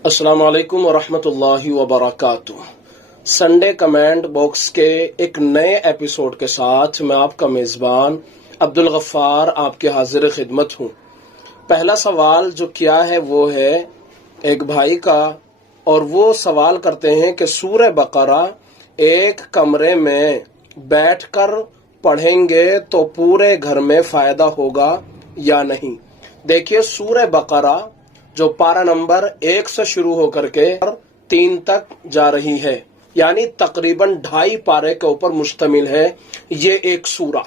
अस्सलाम वालेकुम वरहमतुल्लाहि वबरकातुह। संडे कमेंट बॉक्स के एक नए एपिसोड के साथ मैं आपका मेज़बान अब्दुल गफ्फार आपके हाजिर खिदमत हूँ। पहला सवाल जो किया है वो है एक भाई का, और वो सवाल करते हैं कि सूरह बकरा एक कमरे में बैठकर पढ़ेंगे तो पूरे घर में फ़ायदा होगा या नहीं। देखिए, सूरह बकरा जो पारा नंबर 1 से शुरू होकर के 3 तक जा रही है, यानी तकरीबन 2.5 पारे के ऊपर मुश्तमिल है ये एक सूरा।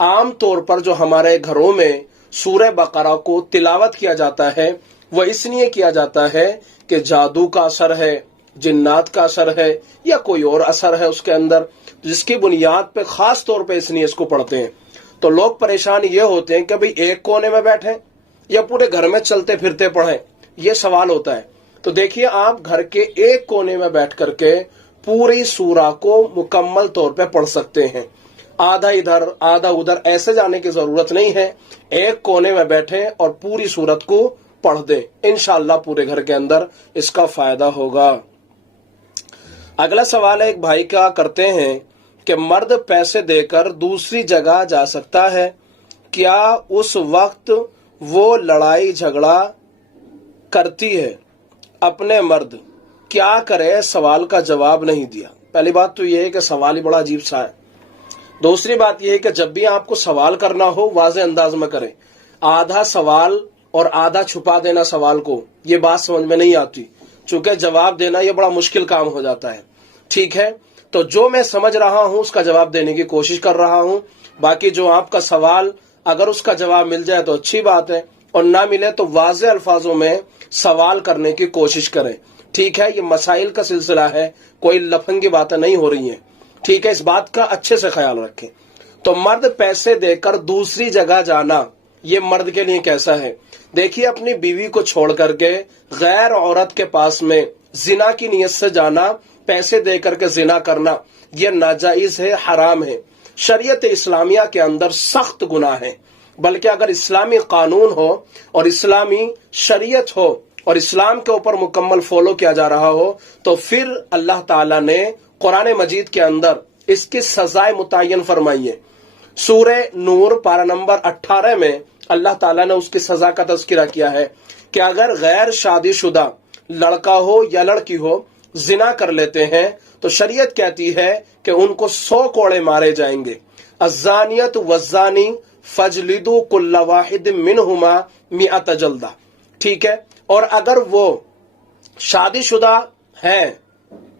आम तौर पर जो हमारे घरों में सूरह बकरा को तिलावत किया जाता है वो इसलिए किया जाता है कि जादू का असर है, जिन्नात का असर है या कोई और असर है उसके अंदर, जिसकी बुनियाद पे खास तौर पे इसलिए इसको पढ़ते हैं। तो लोग परेशान ये होते हैं कि भाई एक कोने में बैठे या पूरे घर में चलते फिरते पढ़ें, ये सवाल होता है। तो देखिए, आप घर के एक कोने में बैठ करके पूरी सूरा को मुकम्मल तौर पे पढ़ सकते हैं। आधा इधर आधा उधर ऐसे जाने की जरूरत नहीं है। एक कोने में बैठे और पूरी सूरत को पढ़ दें, इंशाअल्लाह पूरे घर के अंदर इसका फायदा होगा। अगला सवाल है, एक भाई का करते हैं कि मर्द पैसे देकर दूसरी जगह जा सकता है, क्या उस वक्त वो लड़ाई झगड़ा करती है? अपने मर्द क्या करे? सवाल का जवाब नहीं दिया। पहली बात तो ये है कि सवाल ही बड़ा अजीब सा है। दूसरी बात यह है कि जब भी आपको सवाल करना हो वाज़े अंदाज में करें। आधा सवाल और आधा छुपा देना सवाल को, ये बात समझ में नहीं आती, चूंकि जवाब देना ये बड़ा मुश्किल काम हो जाता है। ठीक है, तो जो मैं समझ रहा हूं उसका जवाब देने की कोशिश कर रहा हूं। बाकी जो आपका सवाल, अगर उसका जवाब मिल जाए तो अच्छी बात है, और ना मिले तो वाज़े अल्फाजों में सवाल करने की कोशिश करें। ठीक है, ये मसाइल का सिलसिला है, कोई लफंगी बातें नहीं हो रही हैं। ठीक है, इस बात का अच्छे से ख्याल रखें। तो मर्द पैसे देकर दूसरी जगह जाना, ये मर्द के लिए कैसा है? देखिए, अपनी बीवी को छोड़ करके गैर औरत के पास में जिना की नीयत से जाना, पैसे देकर के जिना करना, यह नाजायज है, हराम है। शरीयत इस्लामिया के अंदर सख्त गुनाह है। बल्कि अगर इस्लामी कानून हो और इस्लामी शरीयत हो और इस्लाम के ऊपर मुकम्मल फॉलो किया जा रहा हो, तो फिर अल्लाह ताला ने कुरान मजीद के अंदर इसकी सजाए मुतय्यन फरमाई है। सूरह नूर पारा नंबर 18 में अल्लाह ताला ने उसकी सजा का तज़किरा किया है कि अगर गैर शादीशुदा लड़का हो या लड़की हो जिना कर लेते हैं तो शरीयत कहती है कि उनको 100 कोड़े मारे जाएंगे। अज़्ज़ानियत वज़्ज़ानी फजलिदू कुल्ला वाहिद मिनहुमा मिअत जल्दा। ठीक है, और अगर वो शादीशुदा है,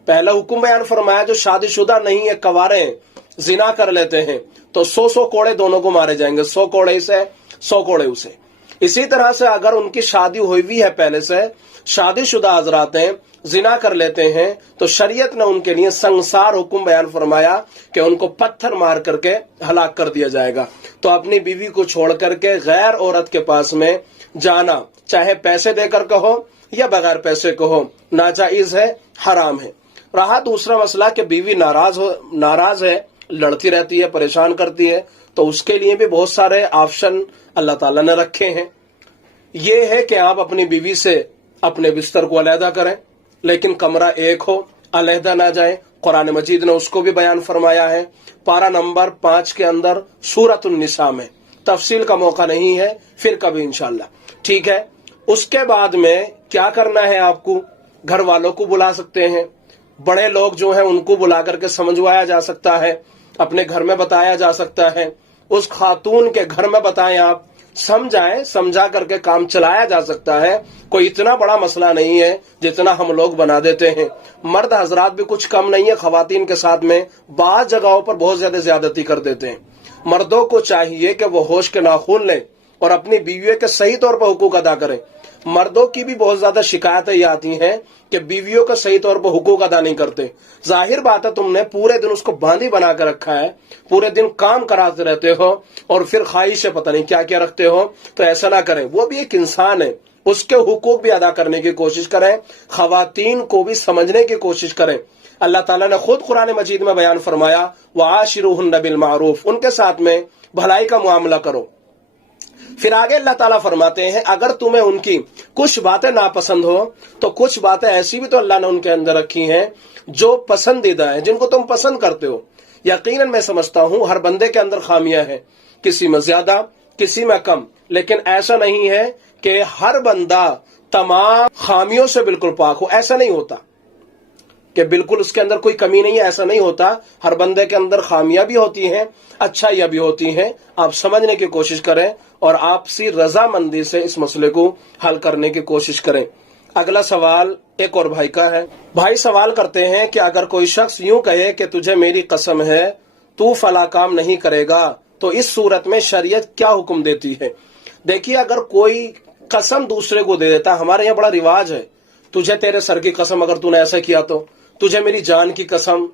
पहला हुक्म बयान फरमाया, जो शादीशुदा नहीं है, कवारे जिना कर लेते हैं, तो 100 कोड़े दोनों को मारे जाएंगे। 100 कोड़े इसे, 100 कोड़े उसे। इसी तरह से अगर उनकी शादी हुई भी है, पहले से शादीशुदा हजरात हैं, जिना कर लेते हैं, तो शरीयत ने उनके लिए संसार हुक्म बयान फरमाया कि उनको पत्थर मार करके हलाक कर दिया जाएगा। तो अपनी बीवी को छोड़ करके गैर औरत के पास में जाना, चाहे पैसे देकर कहो या बगैर पैसे कहो, नाजायज है, हराम है। रहा दूसरा मसला कि बीवी नाराज है, लड़ती रहती है, परेशान करती है, तो उसके लिए भी बहुत सारे ऑप्शन अल्लाह ताला ने रखे हैं। ये है कि आप अपनी बीवी से अपने बिस्तर को अलहदा करें, लेकिन कमरा एक हो, अलहदा ना जाए। कुरान मजीद ने उसको भी बयान फरमाया है पारा नंबर 5 के अंदर सूरतुन निसा में। तफसील का मौका नहीं है, फिर कभी इंशाअल्लाह। ठीक है, उसके बाद में क्या करना है? आपको घर वालों को बुला सकते हैं, बड़े लोग जो हैं उनको बुला करके समझवाया जा सकता है, अपने घर में बताया जा सकता है, उस खातून के घर में बताएं, आप समझाएं, समझा करके काम चलाया जा सकता है। कोई इतना बड़ा मसला नहीं है जितना हम लोग बना देते हैं। मर्द हजरात भी कुछ कम नहीं है, खवातीन के साथ में बाज़ जगहों पर बहुत ज्यादा ज्यादती कर देते हैं। मर्दों को चाहिए कि वो होश के नाखून लें और अपनी बीवियों के सही तौर पर हुकूक अदा करें। मर्दों की भी बहुत ज्यादा शिकायतें ये आती हैं कि बीवियों का सही तौर पर हुकूक अदा नहीं करते। जाहिर बात है, तुमने पूरे दिन उसको बांधी बना कर रखा है, पूरे दिन काम कराते रहते हो और फिर ख्वाहिशें पता नहीं क्या क्या रखते हो। तो ऐसा ना करें, वो भी एक इंसान है, उसके हुकूक भी अदा करने की कोशिश करें, खवातीन को भी समझने की कोशिश करें। अल्लाह ताला ने खुद कुरान मजीद में बयान फरमाया, वआशिरुहुन्ना बिल मारूफ, उनके साथ में भलाई का मुआमला करो। फिर आगे अल्लाह ताला फरमाते हैं अगर तुम्हें उनकी कुछ बातें नापसंद हो तो कुछ बातें ऐसी भी तो अल्लाह ने उनके अंदर रखी हैं जो पसंदीदा है, जिनको तुम पसंद करते हो। यकीनन मैं समझता हूं हर बंदे के अंदर खामियां हैं, किसी में ज्यादा किसी में कम, लेकिन ऐसा नहीं है कि हर बंदा तमाम खामियों से बिल्कुल पाक हो। ऐसा नहीं होता कि बिल्कुल उसके अंदर कोई कमी नहीं है, ऐसा नहीं होता। हर बंदे के अंदर खामियां भी होती हैं, अच्छाइयां भी होती हैं। आप समझने की कोशिश करें और आपसी रजामंदी से इस मसले को हल करने की कोशिश करें। अगला सवाल एक और भाई का है। भाई सवाल करते हैं कि अगर कोई शख्स यूं कहे कि तुझे मेरी कसम है तू फला काम नहीं करेगा, तो इस सूरत में शरीयत क्या हुक्म देती है? देखिए, अगर कोई कसम दूसरे को दे देता, हमारे यहाँ बड़ा रिवाज है, तुझे तेरे सर की कसम अगर तूने ऐसा किया तो, तुझे मेरी जान की कसम,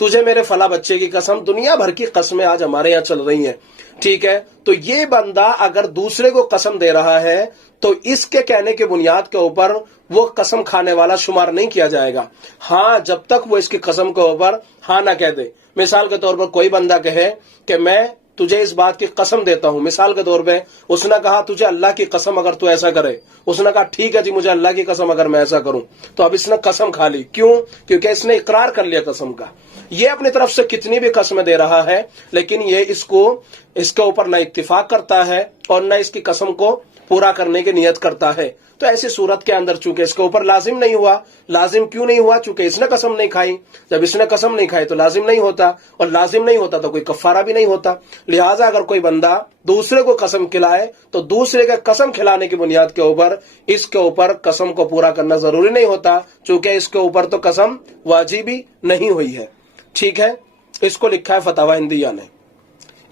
तुझे मेरे फला बच्चे की कसम, दुनिया भर की कस्में आज हमारे यहाँ चल रही हैं। ठीक है, तो ये बंदा अगर दूसरे को कसम दे रहा है तो इसके कहने के बुनियाद के ऊपर वो कसम खाने वाला शुमार नहीं किया जाएगा। हाँ, जब तक वो इसकी कसम के ऊपर हाँ ना कह दे। मिसाल के तौर पर कोई बंदा कहे कि मैं तुझे इस बात की कसम देता हूं, मिसाल के तौर पे उसने कहा तुझे अल्लाह की कसम अगर तू ऐसा करे, उसने कहा ठीक है जी मुझे अल्लाह की कसम अगर मैं ऐसा करूं, तो अब इसने कसम खा ली। क्यों? क्योंकि इसने इकरार कर लिया कसम का। ये अपनी तरफ से कितनी भी कसमें दे रहा है, लेकिन ये इसके ऊपर न इत्तिफाक करता है और न इसकी कसम को पूरा करने की नियत करता है। तो ऐसी सूरत के अंदर चूंकि इसके ऊपर लाजिम नहीं हुआ, लाजिम क्यों नहीं हुआ? चूंकि इसने कसम नहीं खाई। जब इसने कसम नहीं खाई तो लाजिम नहीं होता, और लाजिम नहीं होता तो कोई कफारा भी नहीं होता। लिहाजा अगर कोई बंदा दूसरे को कसम खिलाए तो दूसरे के कसम खिलाने की बुनियाद के ऊपर इसके ऊपर कसम को पूरा करना जरूरी नहीं होता, चूंकि इसके ऊपर तो कसम वाजिबी नहीं हुई है। ठीक है, इसको लिखा है फतावा हिंदिया ने।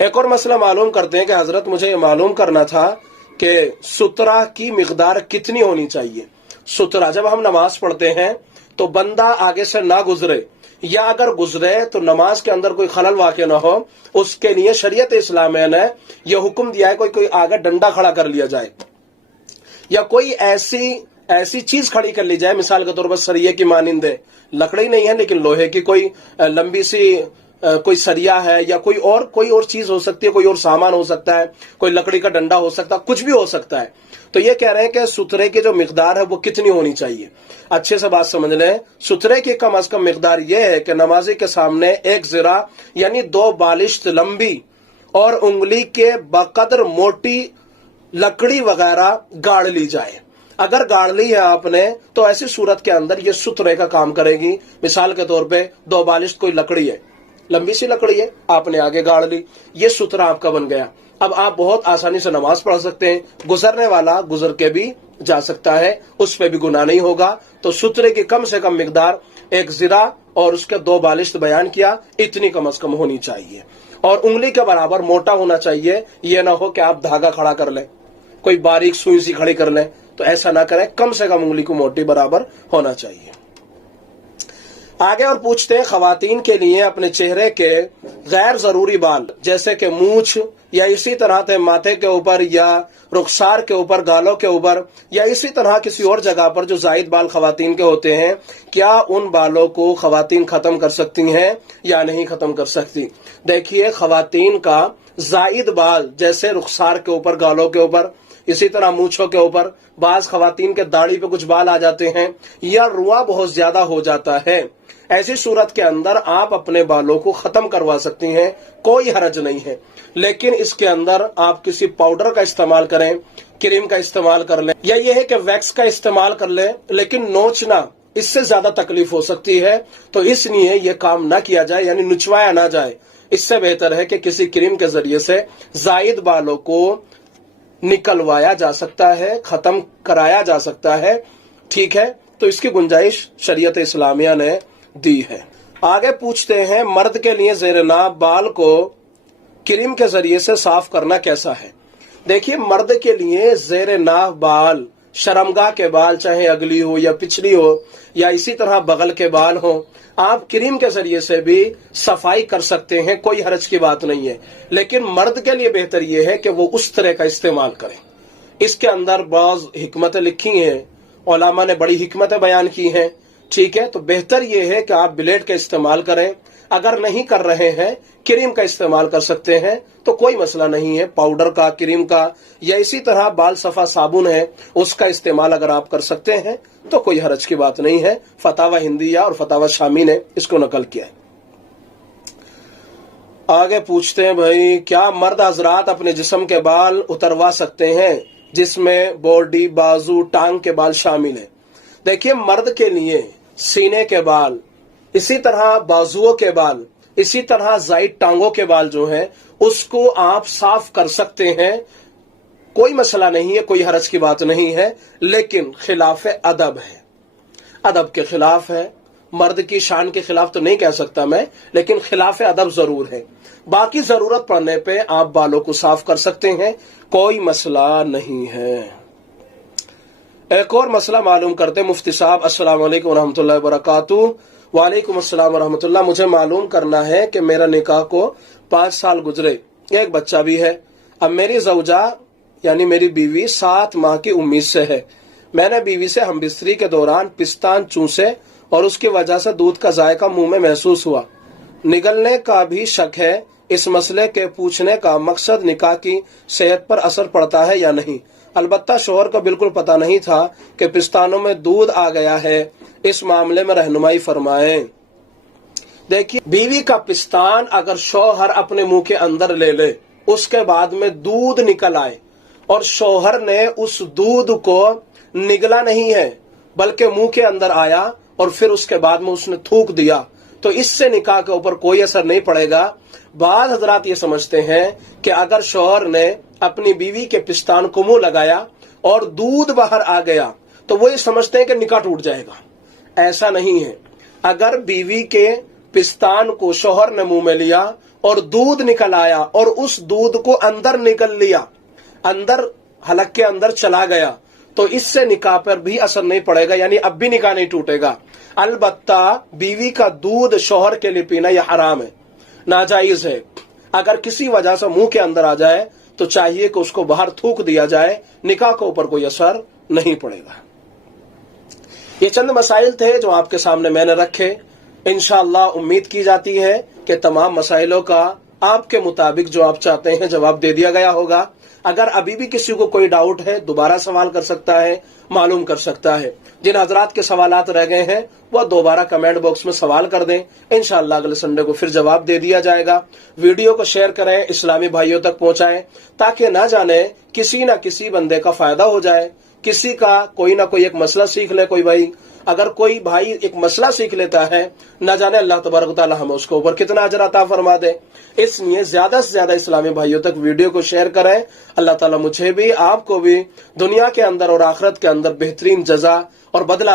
एक और मसला मालूम करते हैं कि हजरत मुझे ये मालूम करना था कि सुतरा की मिकदार कितनी होनी चाहिए। सुतरा, जब हम नमाज पढ़ते हैं तो बंदा आगे से ना गुजरे, या अगर गुजरे तो नमाज के अंदर कोई खलल वाक़ ना हो, उसके लिए शरीयत इस्लामिया ने यह हुक्म दिया है कोई आगे डंडा खड़ा कर लिया जाए या कोई ऐसी चीज खड़ी कर ली जाए। मिसाल के तौर पर सरिये की मानिंदे, लकड़ी नहीं है लेकिन लोहे की कोई लंबी सी कोई सरिया है, या कोई और चीज हो सकती है, कोई और सामान हो सकता है, कोई लकड़ी का डंडा हो सकता है, कुछ भी हो सकता है। तो ये कह रहे हैं कि सुतरे की जो मिकदार है वो कितनी होनी चाहिए। अच्छे से बात समझ लें, सुतरे की कम अज कम मिकदार ये है कि नमाजी के सामने एक ज़िरा यानी 2 बालिश्त लंबी और उंगली के बकदर मोटी लकड़ी वगैरह गाड़ ली जाए। अगर गाड़ ली है आपने तो ऐसी सूरत के अंदर ये सुतरे का काम करेगी। मिसाल के तौर पे 2 बालिश्त कोई लकड़ी है, लंबी सी लकड़ी है, आपने आगे गाड़ ली, ये सुतरा आपका बन गया। अब आप बहुत आसानी से नमाज पढ़ सकते हैं, गुजरने वाला गुजर के भी जा सकता है, उस पर भी गुनाह नहीं होगा। तो सुतरे की कम से कम मिकदार एक ज़िरा और उसके 2 बालिश्त बयान किया, इतनी कम अज कम होनी चाहिए, और उंगली के बराबर मोटा होना चाहिए। यह ना हो कि आप धागा खड़ा कर लें, कोई बारीक सुई सी खड़ी कर लें, तो ऐसा ना करें, कम से कम उंगली को मोटी बराबर होना चाहिए। आगे और पूछते हैं, खवातीन के लिए अपने चेहरे के गैर जरूरी बाल जैसे कि मूछ या इसी तरह से माथे के ऊपर या रुखसार के ऊपर, गालों के ऊपर या इसी तरह किसी और जगह पर जो जायद बाल खवातीन के होते हैं, क्या उन बालों को खवातीन खत्म कर सकती हैं या नहीं खत्म कर सकती? देखिए, खवातीन का जायद बाल जैसे रुखसार के ऊपर, गालों के ऊपर, इसी तरह मूछों के ऊपर, बाज खवातीन के दाढ़ी पे कुछ बाल आ जाते हैं या रुआ बहुत ज्यादा हो जाता है, ऐसी सूरत के अंदर आप अपने बालों को खत्म करवा सकती हैं, कोई हरज नहीं है। लेकिन इसके अंदर आप किसी पाउडर का इस्तेमाल करें, क्रीम का इस्तेमाल कर लें, या यह है कि वैक्स का इस्तेमाल कर लें, लेकिन नोचना इससे ज्यादा तकलीफ हो सकती है, तो इसलिए यह काम ना किया जाए, यानी नुचवाया ना जाए। इससे बेहतर है कि किसी क्रीम के जरिए से जायद बालों को निकलवाया जा सकता है, खत्म कराया जा सकता है। ठीक है, तो इसकी गुंजाइश शरीयत इस्लामिया ने दी है। आगे पूछते हैं, मर्द के लिए ज़ेर नाब बाल को क्रीम के जरिए से साफ करना कैसा है? देखिए, मर्द के लिए ज़ेर नाब बाल, शर्मगाह के बाल, चाहे अगली हो या पिछली हो या इसी तरह बगल के बाल हो, आप क्रीम के जरिए से भी सफाई कर सकते हैं, कोई हरज की बात नहीं है। लेकिन मर्द के लिए बेहतर यह है कि वो उस तरह का इस्तेमाल करें। इसके अंदर बाज़ हिकमतें लिखी हैं, उलमा ने बड़ी हिकमतें बयान की हैं। ठीक है, तो बेहतर यह है कि आप ब्लेड का इस्तेमाल करें, اگر نہیں کر رہے ہیں کریم کا استعمال کر سکتے ہیں تو کوئی مسئلہ نہیں ہے، پاؤڈر کا، کریم کا، یا اسی طرح بال صفا صابن ہے اس کا استعمال اگر آپ کر سکتے ہیں تو کوئی حرج کی بات نہیں ہے۔ فتاوی ہندیہ اور فتاوی شامی نے اس کو نقل کیا ہے۔ آگے پوچھتے ہیں بھائی، کیا مرد حضرات اپنے جسم کے بال اتروا سکتے ہیں جس میں باڈی، بازو، ٹانگ کے بال شامل ہیں؟ دیکھیے، مرد کے لیے سینے کے بال، اسی طرح بازوؤں کے بال، اسی طرح زائد ٹانگوں کے بال جو ہیں اس کو آپ صاف کر سکتے ہیں، کوئی مسئلہ نہیں ہے، کوئی حرج کی بات نہیں ہے، لیکن خلاف ادب ہے، ادب کے خلاف ہے۔ مرد کی شان کے خلاف تو نہیں کہہ سکتا میں، لیکن خلاف ادب ضرور ہے۔ باقی ضرورت پڑنے پہ آپ بالوں کو صاف کر سکتے ہیں، کوئی مسئلہ نہیں ہے۔ ایک اور مسئلہ معلوم کرتے ہیں مفتی صاحب۔ السلام علیکم ورحمۃ اللہ وبرکاتہ۔ وعلیکم السلام ورحمۃ اللہ۔ مجھے معلوم کرنا ہے کہ میرا نکاح کو 5 سال گزرے، ایک بچہ بھی ہے۔ اب میری زوجہ یعنی میری بیوی 7 ماہ کی امید سے ہے۔ میں نے بیوی سے ہم بستری کے دوران پستان چوسے اور اس کی وجہ سے دودھ کا ذائقہ منہ میں محسوس ہوا، نگلنے کا بھی شک ہے۔ اس مسئلے کے پوچھنے کا مقصد نکاح کی صحت پر اثر پڑتا ہے یا نہیں؟ البتہ شوہر کو بالکل پتہ نہیں تھا کہ پستانوں میں دودھ آ گیا ہے، اس معاملے میں رہنمائی فرمائیں۔ دیکھیے، بیوی کا پستان اگر شوہر اپنے منہ کے اندر لے لے، اس کے بعد میں دودھ نکل آئے اور شوہر نے اس دودھ کو نگلا نہیں ہے بلکہ منہ کے اندر آیا اور پھر اس کے بعد میں اس نے تھوک دیا، تو اس سے نکاح کے اوپر کوئی اثر نہیں پڑے گا۔ بعض حضرات یہ سمجھتے ہیں کہ اگر شوہر نے اپنی بیوی کے پستان کو منہ لگایا اور دودھ باہر آ گیا تو وہ یہ سمجھتے ہیں کہ نکاح ٹوٹ جائے گا۔ ایسا نہیں ہے۔ اگر بیوی کے پستان کو شوہر نے منہ میں لیا اور دودھ نکل آیا اور اس دودھ کو اندر نکل لیا، اندر حلق کے اندر چلا گیا، تو اس سے نکاح پر بھی اثر نہیں پڑے گا، یعنی اب بھی نکاح نہیں ٹوٹے گا۔ البتہ بیوی کا دودھ شوہر کے لیے پینا یہ حرام ہے، ناجائز ہے۔ اگر کسی وجہ سے منہ کے اندر آ جائے تو چاہیے کہ اس کو باہر تھوک دیا جائے، نکاح کے اوپر کوئی اثر نہیں پڑے گا۔ یہ چند مسائل تھے جو آپ کے سامنے میں نے رکھے۔ انشاءاللہ امید کی جاتی ہے کہ تمام مسائلوں کا آپ کے مطابق جو آپ چاہتے ہیں جواب دے دیا گیا ہوگا۔ اگر ابھی بھی کسی کو کوئی ڈاؤٹ ہے دوبارہ سوال کر سکتا ہے، معلوم کر سکتا ہے۔ جن حضرات کے سوالات رہ گئے ہیں وہ دوبارہ کمنٹ باکس میں سوال کر دیں، انشاءاللہ اگلے سنڈے کو پھر جواب دے دیا جائے گا۔ ویڈیو کو شیئر کریں، اسلامی بھائیوں تک پہنچائیں، تاکہ نہ جانے کسی نہ کسی بندے کا فائدہ ہو جائے، کسی کا کوئی نہ کوئی ایک مسئلہ سیکھ لے کوئی بھائی۔ اگر کوئی بھائی ایک مسئلہ سیکھ لیتا ہے، نہ جانے اللہ تبارک و تعالی ہمیں اس کے اوپر کتنا اجر عطا فرما دے۔ اس لیے زیادہ سے زیادہ اسلامی بھائیوں تک ویڈیو کو شیئر کریں۔ اللہ تعالیٰ مجھے بھی، آپ کو بھی دنیا کے اندر اور آخرت کے اندر بہترین جزا اور بدلہ